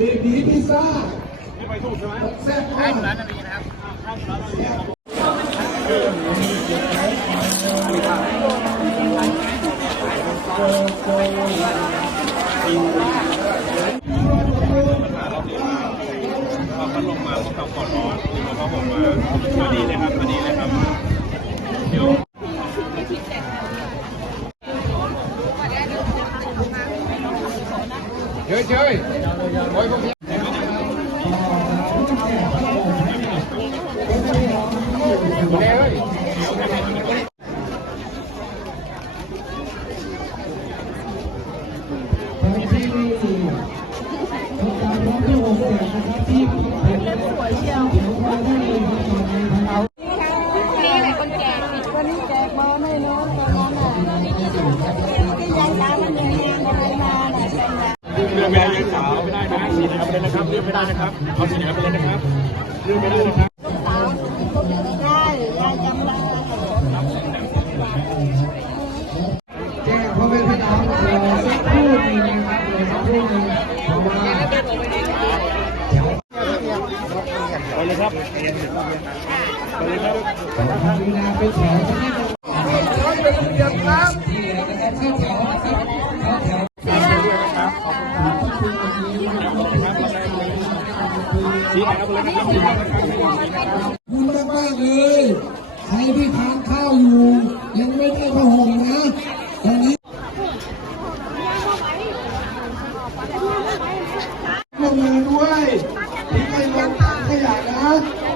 เบบีพิซซ่าไปถูกใช่ไหมแซ่บมากร้านนาวีนะครับพอเขาลงมาพวกเขาขอร้อนแล้วเขาบอกว่าพอดีเลยครับพอดีเลยครับ เฉ ได้นะสีไหนเอไปเลยนะครับเลื่อนไม่ได้นะครับเอาสีไหนเอไปเลยนะครับเลื่อนไม่ได้นะครับสาวใช่ยายจำได้แจ้งพ่อแม่พี่น้องรอสักครู่หนึงนะครับรอสักครู่หนึงเพราะว่าเดี๋ยวไปเลยครับไปเลยครับขอทำเวลาไปแถวสักนิดหนึ สีไหนครับคุณเล็กครับคุณมากมากเลยใครที่ทานข้าวอยู่ ยังไม่ได้ผ้าห่มนะตอนนี้ลงมือด้วยทิ้งไม่ลงถังขยะนะ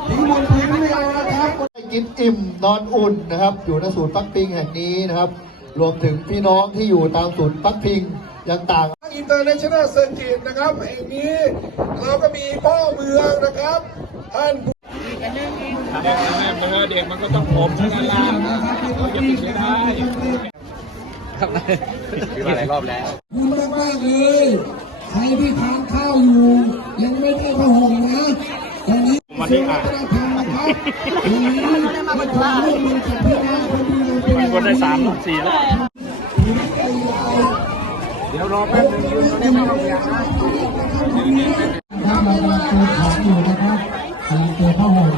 ทิ้งบนพื้นไม่เอานะครับกินอิ่มนอนอุ่นนะครับ อยู่ในศูนย์พักพิงแห่งนี้นะครับ รวมถึงพี่น้องที่อยู่ตามศูนย์พักพิงยังต่างอินเตอร์เนชั่นแนลเซอร์กิตนะครับแห่งนี้เราก็มีพ่อเมืองนะครับท่านผู้เด็กนะฮะเด็กมันก็ต้องผมทั้งนั้นล่ะนะครับที่เขาอย่าไปเสียดายขอบคุณมากมากๆเลยใครที่ทานข้าวอยู่ ยังไม่ได้ผ้าห่มนะตอนนี้ซื้อวัฒนธรรมนะครับวันนี้มาความร่วมมือกับพี่น้อง คนดีเราเป็นอย่างคนได้สามสี่แล้วเดี๋ยวรอแป๊บนึงยืนตรงนี้ไม่ต้องเสียงนะถ้าเรากำลังตัวของอยู่นะครับกำลังตัวผ้าห่ม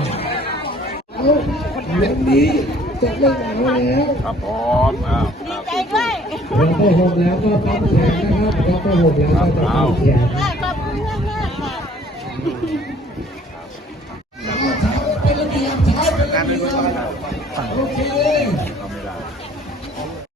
เอาวันนี้จะไม่หนาวแล้วครับผมอ้าวใจด้วยเราผ้าห่มแล้วก็ปั๊มแขนนะครับเราผ้าห่มแล้วก็จะปั๊มแขนขอบคุณมากมากค่ะเช้ารเบียบเช้าเป็นระเบียบโอเค